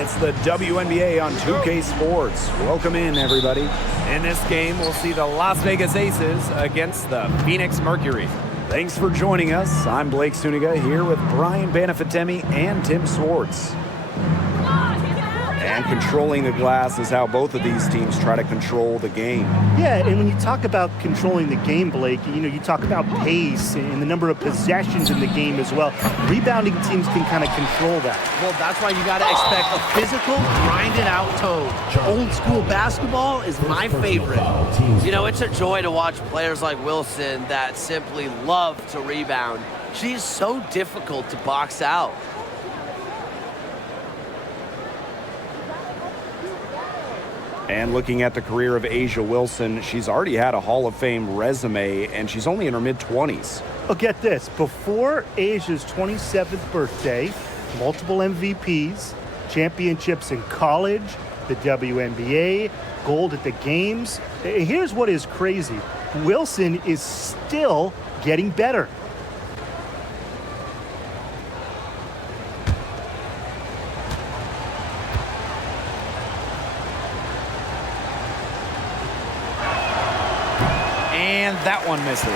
It's the WNBA on 2K Sports. Welcome in, everybody. In this game, we'll see the Las Vegas Aces against the Phoenix Mercury. Thanks for joining us. I'm Blake Suniga here with Brian Banafitemi and Tim Swartz. And controlling the glass is how both of these teams try to control the game. Yeah, and when you talk about controlling the game, Blake, you talk about pace and the number of possessions in the game as well. Rebounding teams can kind of control that. Well, that's why you got to expect a physical, grinded-out tone. Old school basketball is my favorite. You know, it's a joy to watch players like Wilson that simply love to rebound. She's so difficult to box out. And looking at the career of A'ja Wilson, she's already had a Hall of Fame resume, and she's only in her mid-20s. Oh, get this. Before A'ja's 27th birthday, multiple MVPs, championships in college, the WNBA, gold at the games. Here's what is crazy. Wilson is still getting better. And that one misses.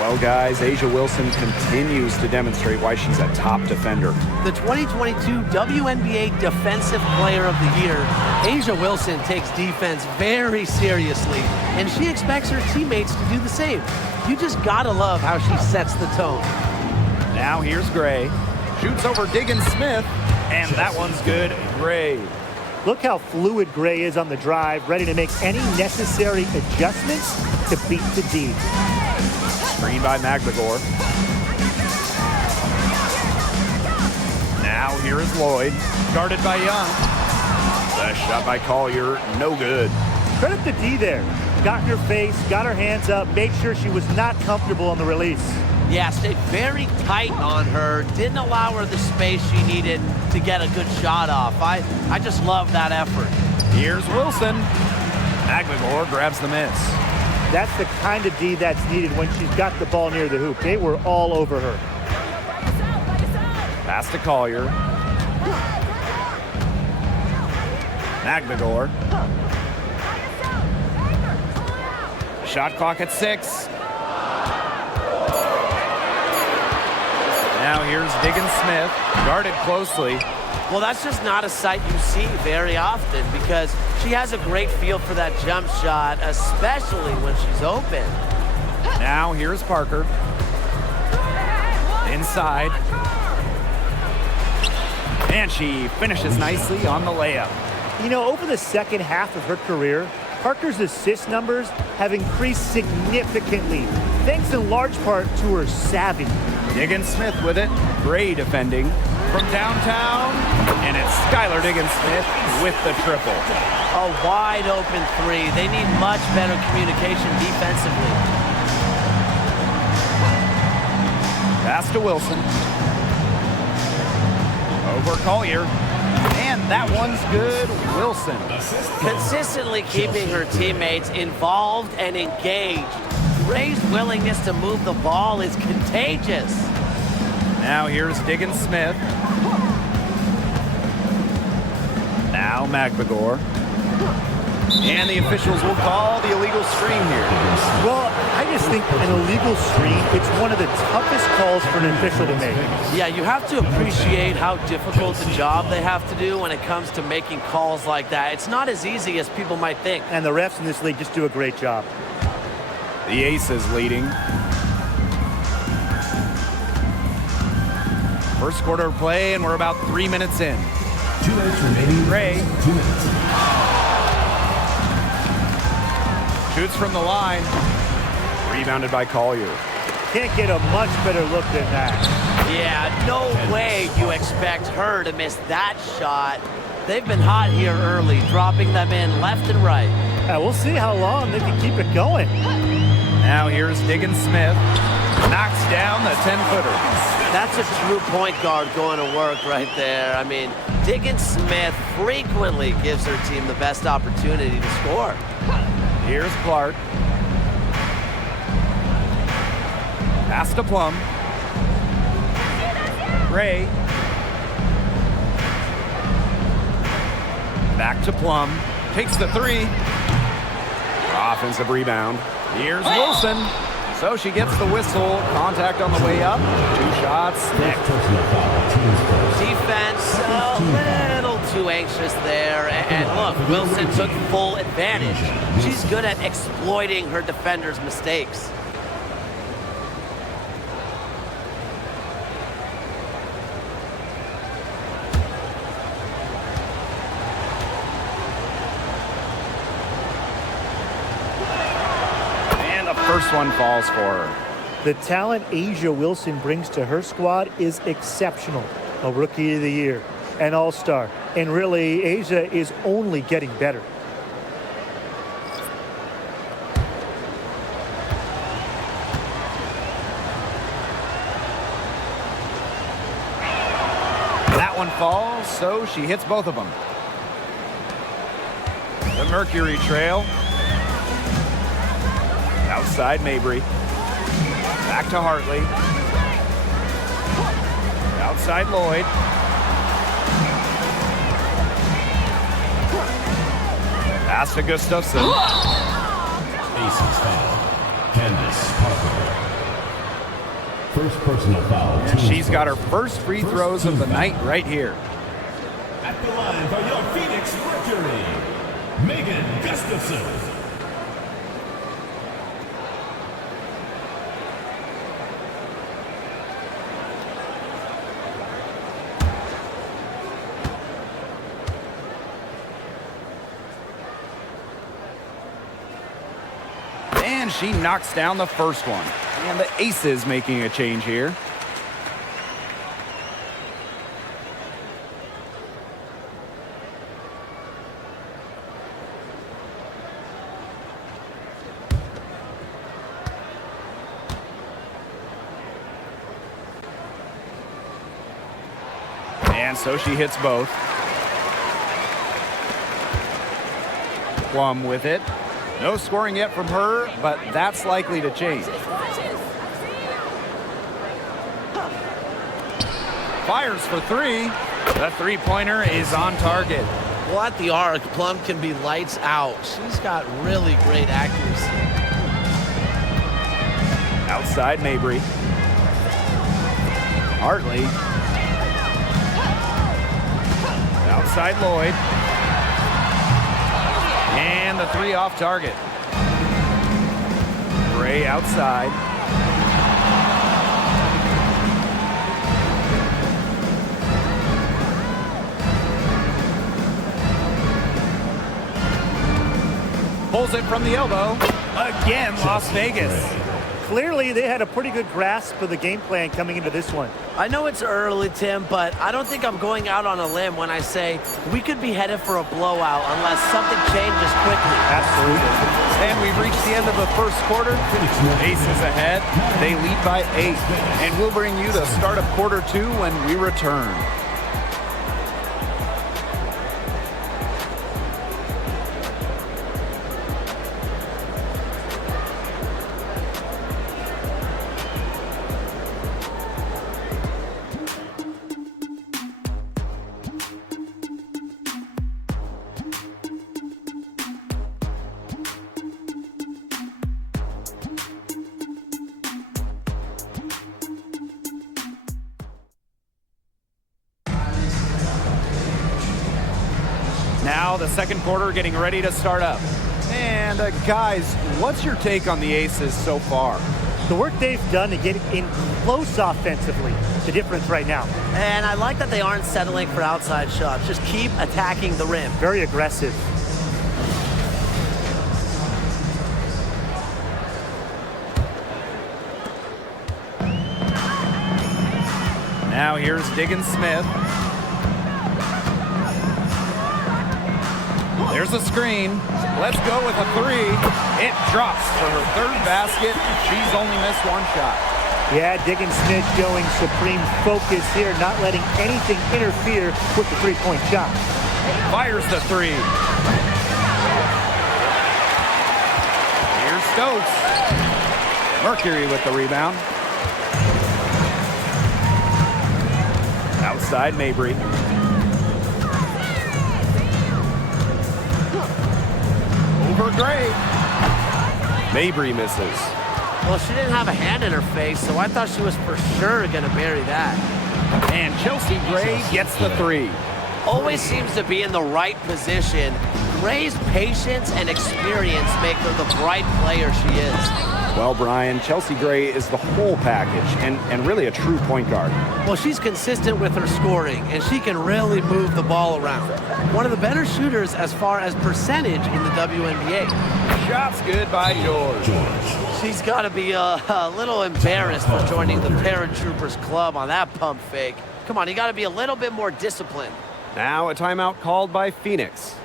Well, guys, A'ja Wilson continues to demonstrate why she's a top defender. The 2022 WNBA Defensive Player of the Year, A'ja Wilson takes defense very seriously, and she expects her teammates to do the same. You just gotta love how she sets the tone. Now here's Gray. Shoots over Diggins Smith, and that one's good. Gray. Look how fluid Gray is on the drive, ready to make any necessary adjustments to beat the D. Screen by McGregor. Now here is Lloyd, guarded by Young. The shot by Collier, no good. Credit the D there. Got in her face, got her hands up, made sure she was not comfortable on the release. Yeah, stayed very tight on her, didn't allow her the space she needed to get a good shot off. I just love that effort. Here's Wilson. McGregor grabs the miss. That's the kind of D that's needed when she's got the ball near the hoop. They were all over her. Pass to Collier. McGregor. Shot clock at 6. Now here's Diggins Smith, guarded closely. Well, that's just not a sight you see very often because she has a great feel for that jump shot, especially when she's open. Now here's Parker. Inside. And she finishes nicely on the layup. You know, over the second half of her career, Parker's assist numbers have increased significantly, thanks in large part to her savvy. Diggins Smith with it. Gray defending from downtown. And it's Skylar Diggins Smith with the triple. A wide open three. They need much better communication defensively. Pass to Wilson. Over Collier. And that one's good. Wilson. Consistently keeping her teammates involved and engaged. Gray's willingness to move the ball is contagious. Now here's Diggins Smith. Now McGregor. And the officials will call the illegal screen here. Well, I just think an illegal screen, it's one of the toughest calls for an official to make. Yeah, you have to appreciate how difficult the job they have to do when it comes to making calls like that. It's not as easy as people might think. And the refs in this league just do a great job. The Aces leading. First quarter of play, and we're about 3 minutes in. 2 minutes remaining. Gray. 2 minutes. Shoots from the line. Rebounded by Collier. Can't get a much better look than that. Yeah, no way you expect her to miss that shot. They've been hot here early, dropping them in left and right. We'll see how long they can keep it going. Now here's Diggins Smith. Knocks down the 10-footer. That's a true point guard going to work right there. I mean, Diggins Smith frequently gives her team the best opportunity to score. Here's Clark. Pass to Plum. Gray. Back to Plum. Takes the three. Offensive rebound. Here's Wilson. So she gets the whistle. Contact on the way up. 2 shots. Nick. Defense a little too anxious there. And look, Wilson took full advantage. She's good at exploiting her defender's mistakes. First one falls for her. The talent Asia Wilson brings to her squad is exceptional. A Rookie of the Year, an All-Star, and really, Asia is only getting better. That one falls, so she hits both of them. The Mercury trail. Outside Mabry. Back to Hartley. Outside Lloyd. Pass to Gustafson. Aces foul. Candace Parker. First personal foul. And she's got her first free throws of the night right here. At the line for your Phoenix Mercury, Megan Gustafson. And she knocks down the first one. And the Aces making a change here. And so she hits both. Plum with it. No scoring yet from her, but that's likely to change. Fires for three. The three-pointer is on target. Well, at the arc, Plum can be lights out. She's got really great accuracy. Outside Mabry. Hartley. Outside Lloyd. And the three off target. Gray outside. Pulls it from the elbow. Again, Las Vegas. Clearly, they had a pretty good grasp of the game plan coming into this one. I know it's early, Tim, but I don't think I'm going out on a limb when I say we could be headed for a blowout unless something changes quickly. Absolutely. And we've reached the end of the first quarter. Aces ahead. They lead by 8. And we'll bring you the start of quarter 2 when we return. Now the second quarter getting ready to start up. And guys, what's your take on the Aces so far? The work they've done to get in close offensively, the difference right now. And I like that they aren't settling for outside shots. Just keep attacking the rim. Very aggressive. Now here's Diggins Smith. There's a screen. Let's go with a three. It drops for her third basket. She's only missed one shot. Yeah, Diggins Smith showing supreme focus here, not letting anything interfere with the three-point shot. Fires the three. Here's Stokes. Mercury with the rebound. Outside Mabry. Gray. Mabry misses. Well, she didn't have a hand in her face, so I thought she was for sure going to bury that. And Chelsea Gray gets the 3. Always seems to be in the right position. Gray's patience and experience make her the bright player she is. Well, Brian, Chelsea Gray is the whole package and really a true point guard. Well, she's consistent with her scoring, and she can really move the ball around. One of the better shooters as far as percentage in the WNBA. Shots good by George. She's got to be a little embarrassed for joining the Paratroopers Club on that pump fake. Come on, you got to be a little bit more disciplined. Now a timeout called by Phoenix.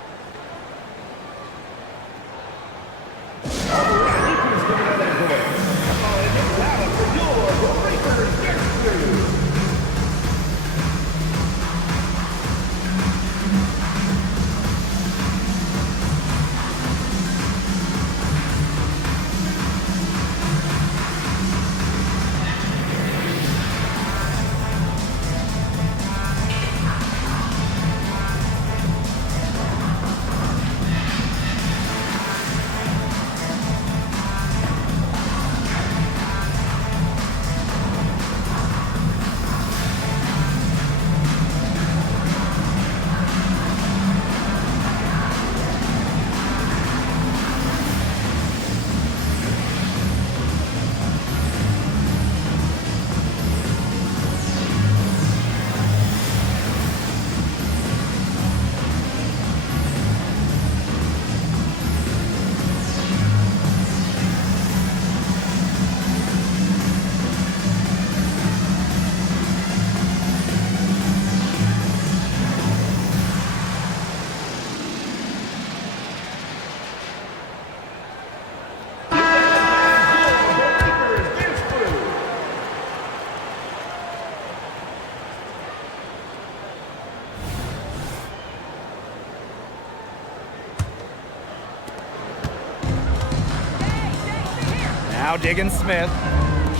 Now Diggins Smith.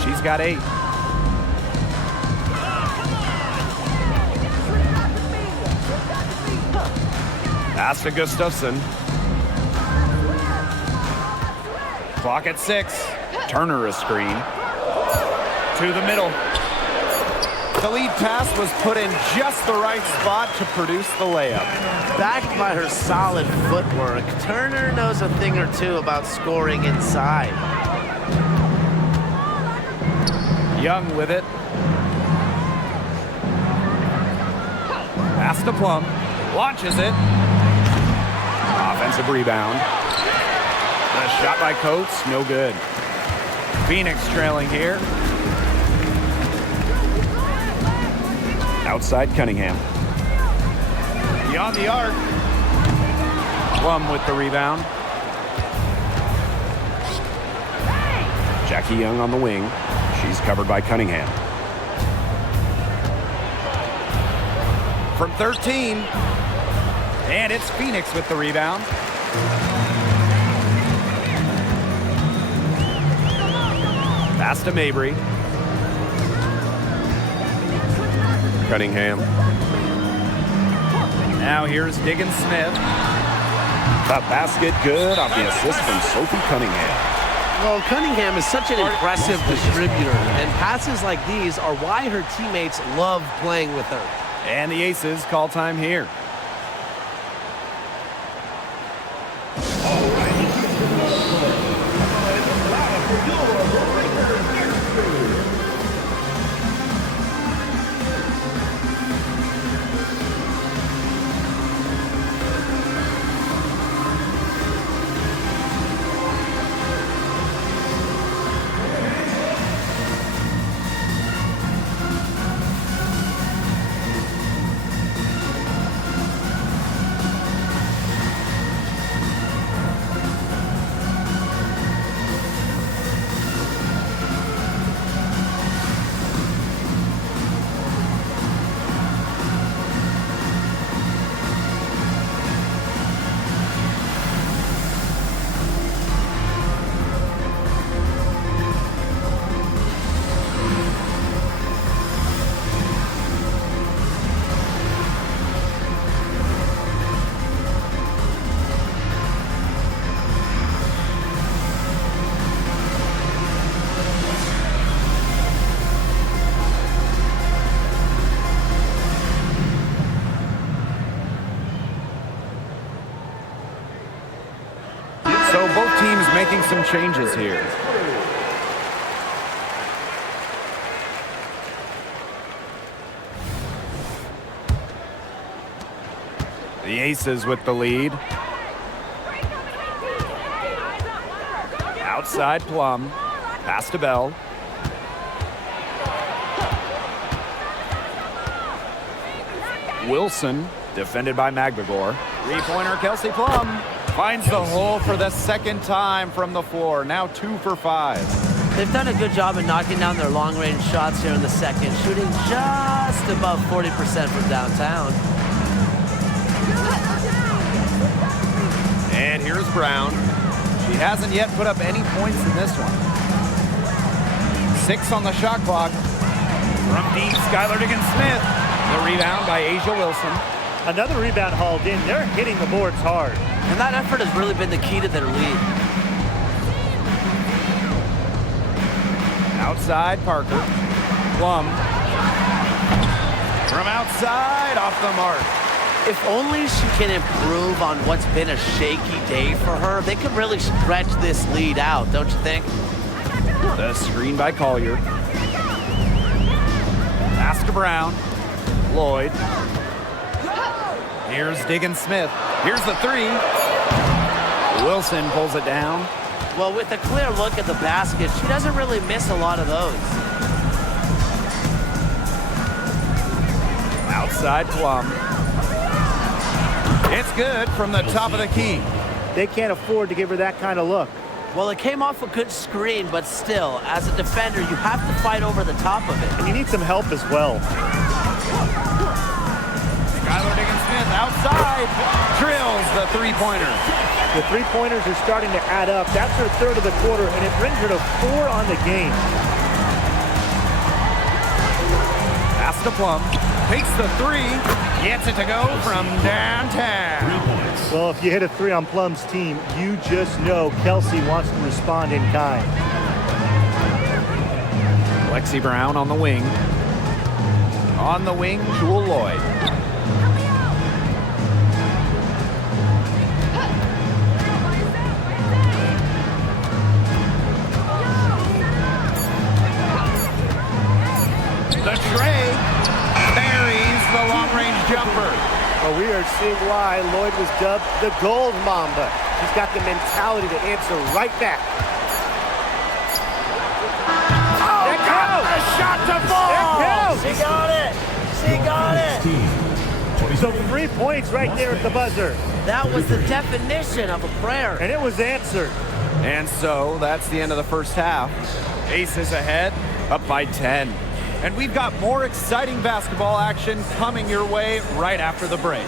She's got 8. Pass to Gustafson. Clock at 6. Turner a screen. To the middle. The lead pass was put in just the right spot to produce the layup. Backed by her solid footwork, Turner knows a thing or two about scoring inside. Young with it. Pass to Plum. Launches it. Offensive rebound. A shot by Coates. No good. Phoenix trailing here. Outside Cunningham. Beyond the arc. Plum with the rebound. Jackie Young on the wing. She's covered by Cunningham. From 13. And it's Phoenix with the rebound. Pass to Mabry. Cunningham. Now here's Diggins Smith. The basket good off the assist from Sophie Cunningham. Well, Cunningham is such an impressive distributor, and passes like these are why her teammates love playing with her. And the Aces call time here. So both teams making some changes here. The Aces with the lead. Outside Plum. Pass to Bell. Wilson, defended by Magvigor. Three-pointer, Kelsey Plum. Finds the hole for the second time from the floor. Now 2 for 5. They've done a good job of knocking down their long-range shots here in the second, shooting just above 40% from downtown. And here's Brown. She hasn't yet put up any points in this one. 6 on the shot clock. From deep, Skylar Diggins-Smith. The rebound by Asia Wilson. Another rebound hauled in. They're hitting the boards hard. And that effort has really been the key to their lead. Outside, Parker. Plum. From outside, off the mark. If only she can improve on what's been a shaky day for her, they could really stretch this lead out, don't you think? The screen by Collier. Pass to Brown. Lloyd. Here's Diggins-Smith. Here's the three. Wilson pulls it down. Well, with a clear look at the basket, she doesn't really miss a lot of those. Outside Plum. It's good from the top of the key. They can't afford to give her that kind of look. Well, it came off a good screen, but still, as a defender, you have to fight over the top of it. And you need some help as well. Skylar Diggins-Smith outside. Drills the three-pointer. The three-pointers are starting to add up. That's her third of the quarter, and it brings her to 4 on the game. Pass to Plum. Takes the three. Gets it to go from downtown. 3 points. Well, if you hit a 3 on Plum's team, you just know Kelsey wants to respond in kind. Lexi Brown on the wing. On the wing, Jewel Lloyd. The tray buries the long-range jumper. Well, we are seeing why Lloyd was dubbed the Gold Mamba. She's got the mentality to answer right back. Oh, There got goes. the shot to fall. There goes. She got it! She got it! 16. So 3 points right there at the buzzer. That was the definition of a prayer. And it was answered. And so that's the end of the first half. Aces ahead, up by 10. And we've got more exciting basketball action coming your way right after the break.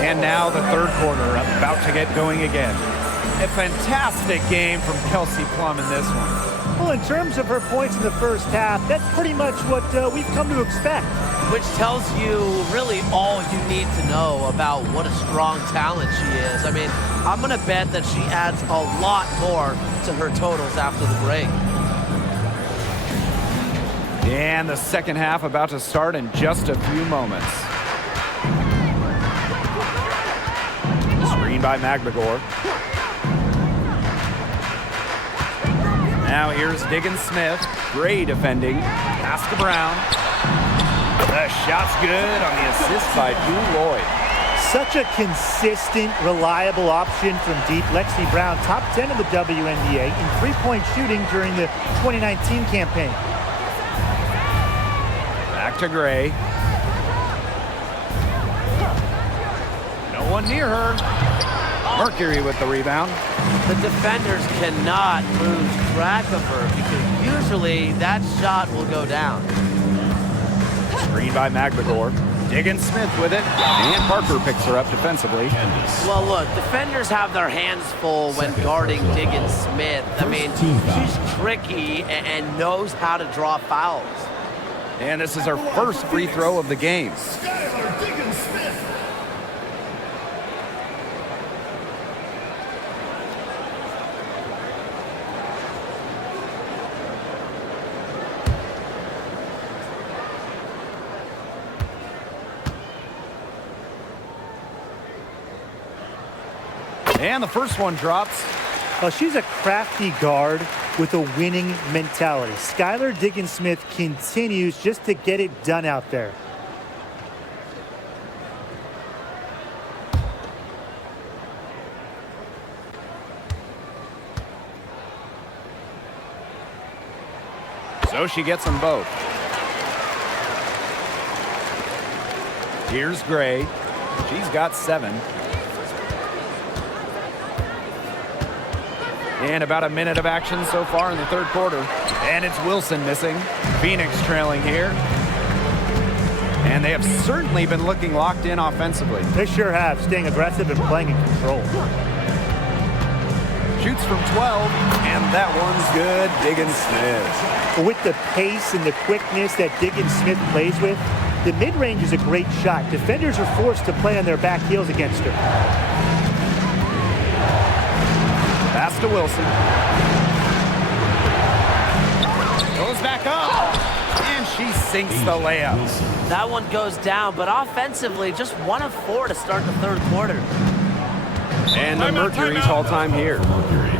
And now the third quarter about to get going again. A fantastic game from Kelsey Plum in this one. Well, in terms of her points in the first half, that's pretty much what we've come to expect. Which tells you really all you need to know about what a strong talent she is. I mean, I'm going to bet that she adds a lot more to her totals after the break. And the second half about to start in just a few moments. Screen by McGregor. Now here's Diggins Smith. Gray defending. Pass to Brown. The shot's good on the assist by Drew Lloyd. Such a consistent, reliable option from deep. Lexi Brown, top 10 of the WNBA in three-point shooting during the 2019 campaign. Back to Gray. No one near her. Mercury with the rebound. The defenders cannot lose track of her because usually that shot will go down. Screen by McGregor. Diggins Smith with it. And Parker picks her up defensively. Well, look, defenders have their hands full when guarding Diggins Smith. I mean, she's tricky and knows how to draw fouls. And this is her first free throw of the game. Diggins Smith. And the first one drops. Well, she's a crafty guard with a winning mentality. Skylar Diggins-Smith continues just to get it done out there. So she gets them both. Here's Gray. She's got 7. And about a minute of action so far in the third quarter. And it's Wilson missing. Phoenix trailing here. And they have certainly been looking locked in offensively. They sure have, staying aggressive and playing in control. Shoots from 12, and that one's good. Diggins Smith. But with the pace and the quickness that Diggins Smith plays with, the mid-range is a great shot. Defenders are forced to play on their back heels against her. Pass to Wilson. Goes back up. And she sinks the layup. That one goes down, but offensively, just 1 of 4 to start the third quarter. And the Mercury's all-time here. Mercury.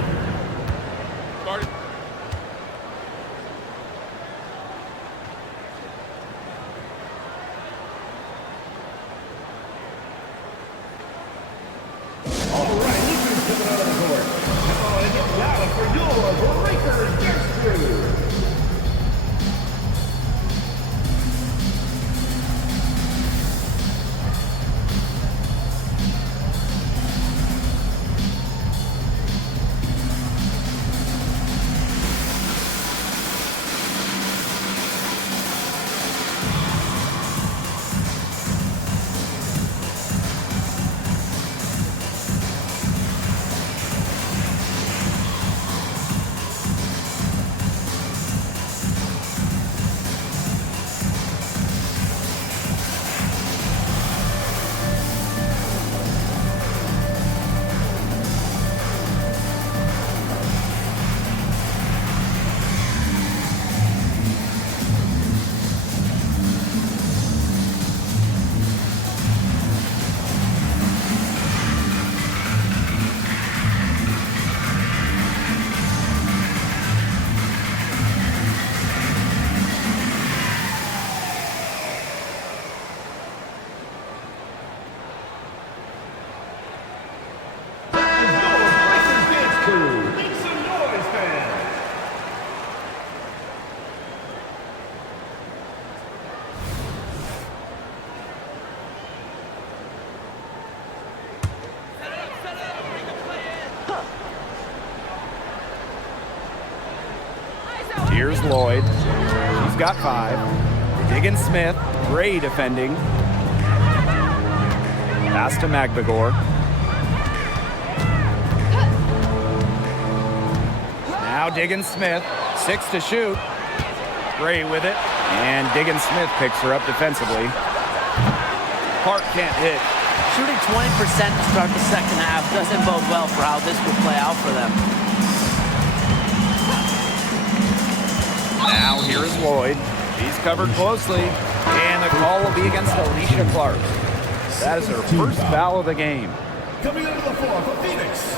Here's Lloyd. She's got 5. Diggins Smith. Gray defending. Pass to Magbagor. Now Diggins Smith, 6 to shoot. Gray with it, and Diggins Smith picks her up defensively. Park can't hit. Shooting 20% to start the second half doesn't bode well for how this will play out for them. Now here is Lloyd. He's covered closely, and the call will be against Alicia Clark. That is her first foul of the game. Coming into the floor for Phoenix,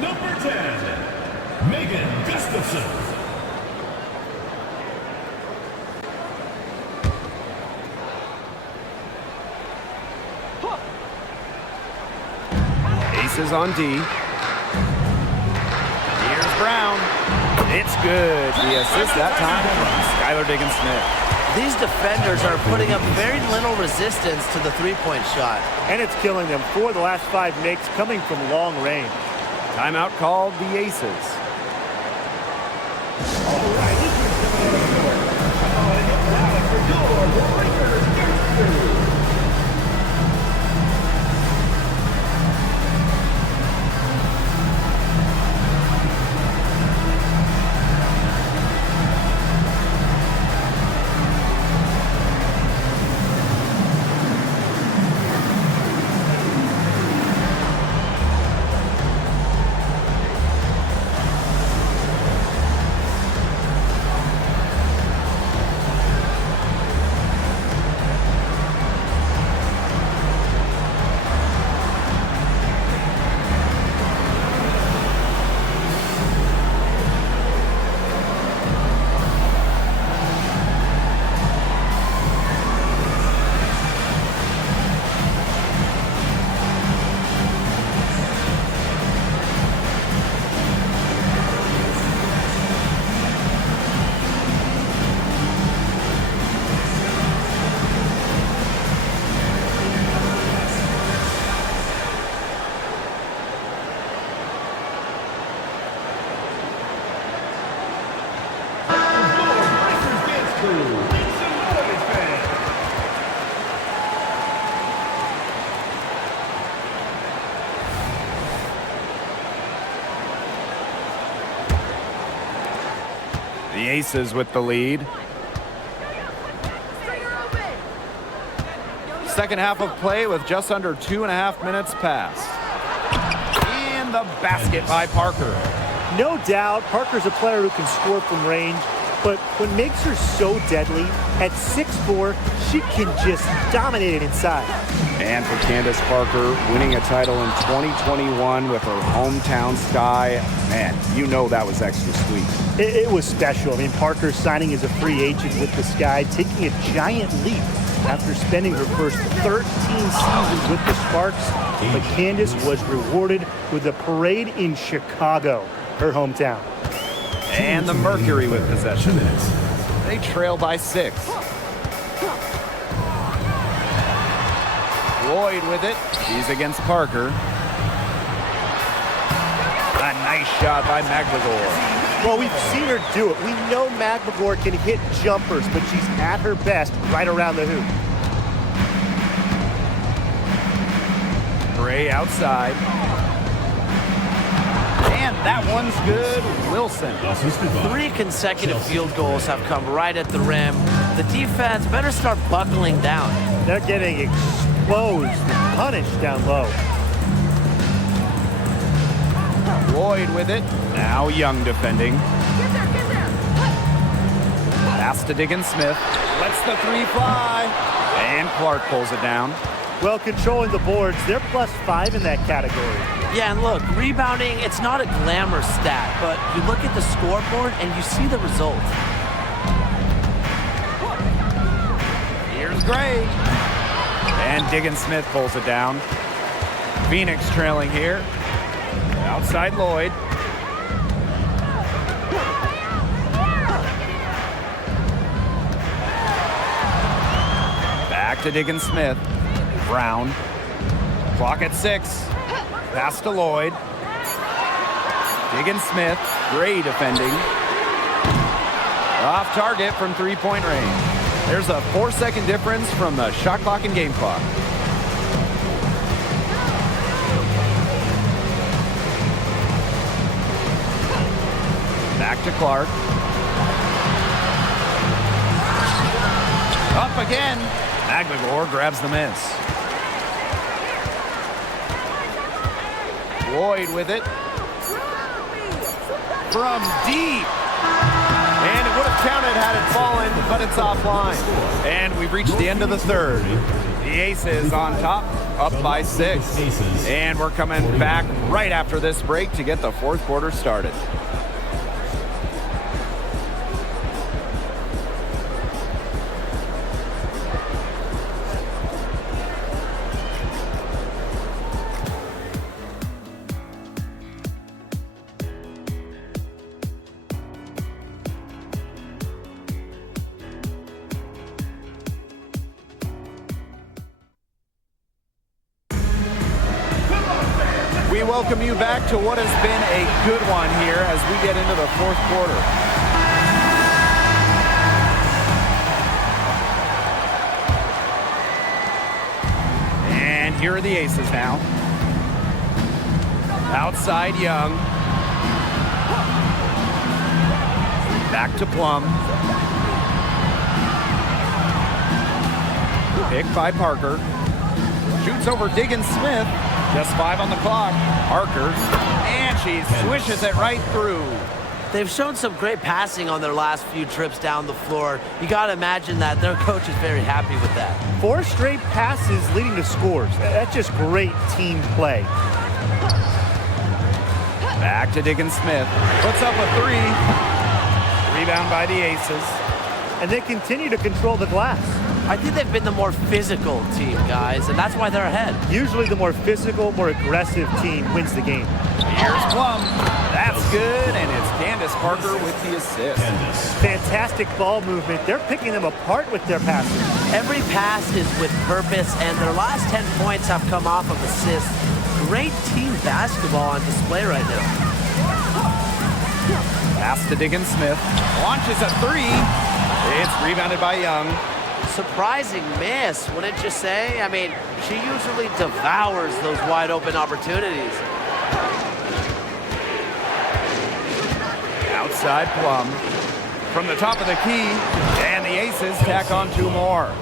number 10, Megan Gustafson. Aces on D. Here's Brown. It's good. The assist that time from Skylar Diggins Smith. These defenders are putting up very little resistance to the three-point shot. And it's killing them. 4 of the last 5 makes coming from long range. Timeout called the Aces. The Aces with the lead. Second half of play with just under 2.5 minutes passed. And the basket by Parker. No doubt, Parker's a player who can score from range, but what makes her so deadly, at 6'4", she can just dominate it inside. And for Candace Parker, winning a title in 2021 with her hometown Sky, man, you know that was extra sweet. It was special. I mean, Parker signing as a free agent with the Sky, taking a giant leap after spending her first 13 seasons with the Sparks. But Candace was rewarded with a parade in Chicago, her hometown. And the Mercury with possession. They trail by 6. Lloyd with it. He's against Parker. A nice shot by Magbagor. Well, we've seen her do it. We know Magbagor can hit jumpers, but she's at her best right around the hoop. Gray outside. And that one's good. Wilson. 3 consecutive field goals have come right at the rim. The defense better start buckling down. They're getting exposed and punished down low. Lloyd with it. Now Young defending. Pass to Diggins Smith. Lets the 3 fly. And Clark pulls it down. Well, controlling the boards, they're +5 in that category. Yeah, and look, rebounding, it's not a glamour stat, but you look at the scoreboard and you see the result. Here's Gray. And Diggins Smith pulls it down. Phoenix trailing here. Outside Lloyd. Back to Diggins Smith. Brown. Clock at 6. Pass to Lloyd. Diggins Smith. Gray defending. Off target from 3-point range. There's a 4-second difference from the shot clock and game clock. Back to Clark. Up again. Magligore grabs the miss. Lloyd with it. From deep. And it would have counted had it fallen, but it's offline. And we've reached the end of the third. The Aces on top, up by 6. And we're coming back right after this break to get the fourth quarter started. We welcome you back to what has been a good one here as we get into the fourth quarter. And here are the Aces now. Outside Young. Back to Plum. Pick by Parker. Shoots over Diggins Smith. Just 5 on the clock. Parker. And she swishes it right through. They've shown some great passing on their last few trips down the floor. You got to imagine that their coach is very happy with that. 4 straight passes leading to scores. That's just great team play. Back to Diggins Smith. Puts up a 3. Rebound by the Aces. And they continue to control the glass. I think they've been the more physical team, guys, and that's why they're ahead. Usually the more physical, more aggressive team wins the game. Here's Plum. That's good, and it's Candace Parker with the assist. Fantastic ball movement. They're picking them apart with their passes. Every pass is with purpose, and their last 10 points have come off of assists. Great team basketball on display right now. Pass to Diggins Smith. Launches a 3. It's rebounded by Young. Surprising miss, wouldn't you say? I mean, she usually devours those wide open opportunities. Outside Plum. From the top of the key, and the Aces tack on 2 more.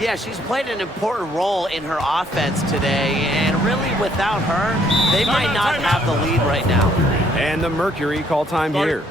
Yeah, she's played an important role in her offense today, and really without her, they might not have the lead right now. And the Mercury call time here.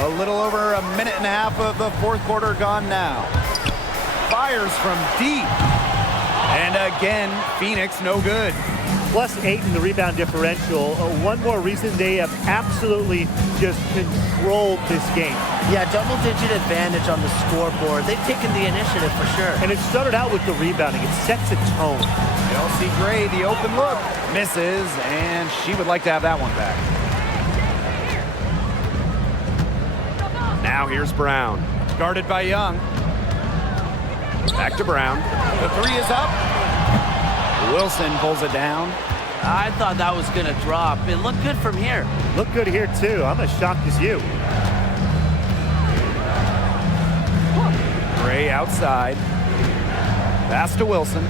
A little over a minute and a half of the fourth quarter gone now. Fires from deep. And again, Phoenix no good. +8 in the rebound differential. One more reason they have absolutely just controlled this game. Yeah, double-digit advantage on the scoreboard. They've taken the initiative for sure. And it started out with the rebounding. It sets a tone. Chelsea Gray, the open look, misses, and she would like to have that one back. Now here's Brown. Guarded by Young. Back to Brown. The three is up. Wilson pulls it down. I thought that was going to drop. It looked good from here. Look good here, too. I'm as shocked as you. Gray outside. Pass to Wilson.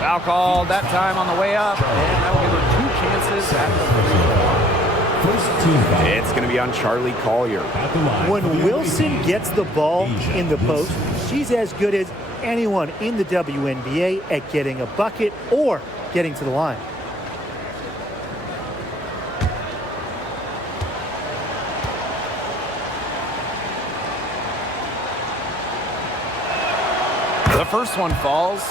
Foul called that time on the way up. And that will give her 2 chances at the free throw. First team foul. It's going to be on Charlie Collier. At the line When for the Wilson MVP, gets the ball Asia in the post, Wilson. she's as good as anyone in the WNBA at getting a bucket or getting to the line. The first one falls.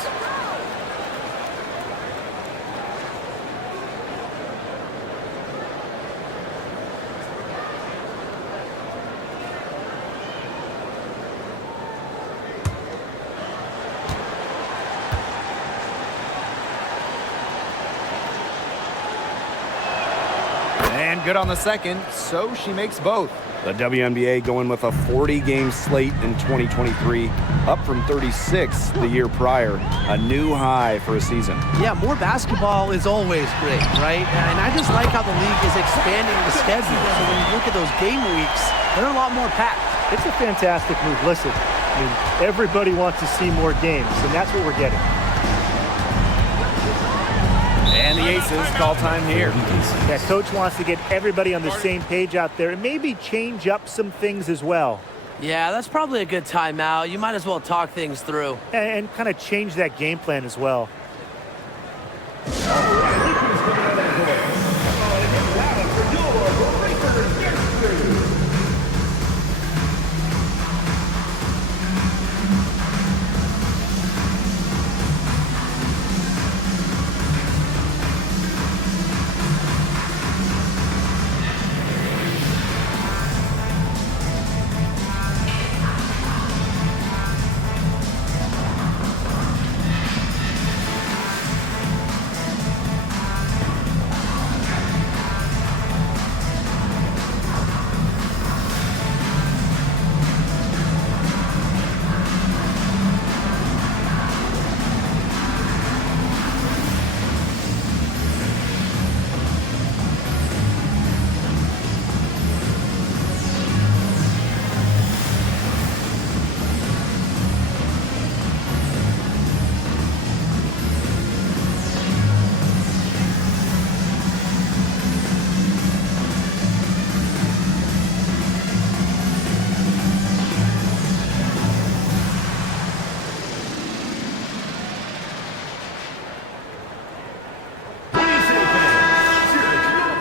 And good on the second, so she makes both. The WNBA going with a 40-game slate in 2023, up from 36 the year prior, a new high for a season. Yeah, more basketball is always great, right? And I just like how the league is expanding the schedule. So when you look at those game weeks, they're a lot more packed. It's a fantastic move. Listen, I mean, everybody wants to see more games, and that's what we're getting. And the Aces call time here. That coach wants to get everybody on the same page out there and maybe change up some things as well. Yeah, that's probably a good timeout. You might as well talk things through. And kind of change that game plan as well.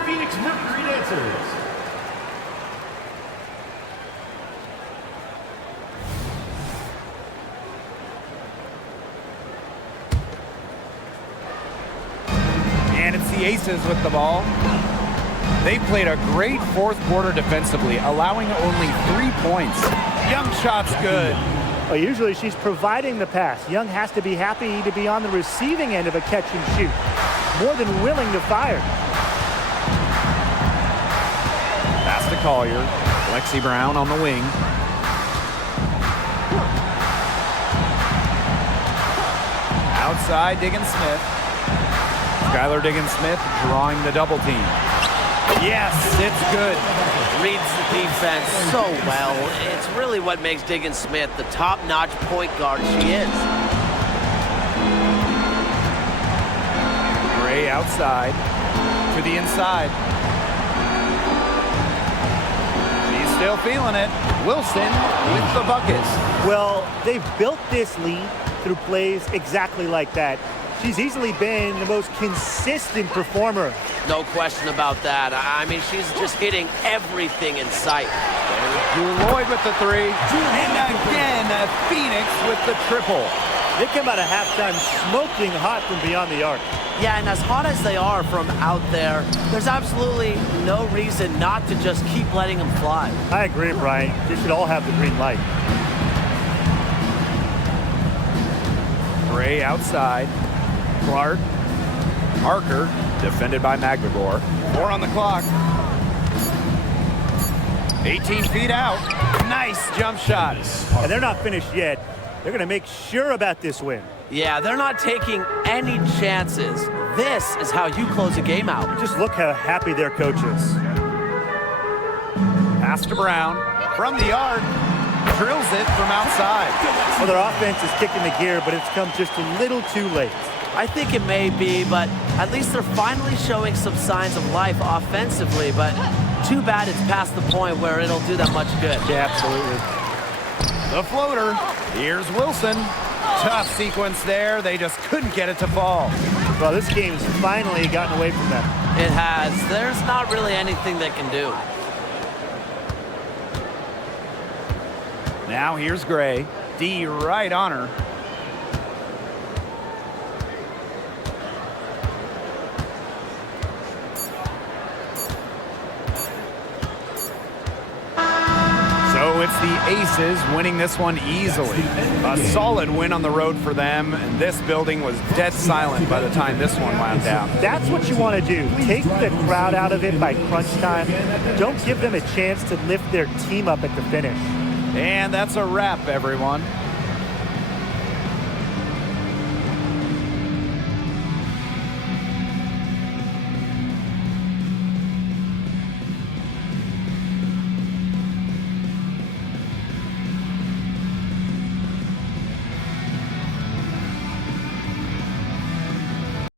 Phoenix Mercury dancers. And it's the Aces with the ball. They played a great fourth quarter defensively, allowing only 3 points. Young shot's good. Well, usually she's providing the pass. Young has to be happy to be on the receiving end of a catch and shoot. More than willing to fire. Pass to Collier. Lexi Brown on the wing. Outside, Diggins-Smith. Skylar Diggins-Smith drawing the double team. Yes, it's good. Reads the defense so well. It's really what makes Diggins-Smith the top-notch point guard she is. Gray outside to the inside. He's still feeling it. Wilson with the bucket. Well, they've built this lead through plays exactly like that. She's easily been the most consistent performer. No question about that. I mean, she's just hitting everything in sight. Lloyd with the three. And again, Phoenix with the triple. They come out of halftime smoking hot from beyond the arc. Yeah, and as hot as they are from out there, there's absolutely no reason not to just keep letting them fly. I agree, Brian. They should all have the green light. Gray outside. Clark. Parker, defended by Magdagor. 4 on the clock. 18 feet out. Nice jump shot. And they're not finished yet. They're going to make sure about this win. Yeah, they're not taking any chances. This is how you close a game out. Just look how happy their coach is. Pass to Brown from the arc. Drills it from outside. Well, their offense is kicking the gear, but it's come just a little too late. I think it may be, but at least they're finally showing some signs of life offensively, but too bad it's past the point where it'll do that much good. Yeah, absolutely. The floater. Here's Wilson. Tough sequence there. They just couldn't get it to fall. Well, this game's finally gotten away from them. It has. There's not really anything they can do. Now here's Gray. D right on her. So it's the Aces winning this one easily. A solid win on the road for them, and this building was dead silent by the time this one wound down. That's what you want to do. Take the crowd out of it by crunch time. Don't give them a chance to lift their team up at the finish. And that's a wrap, everyone.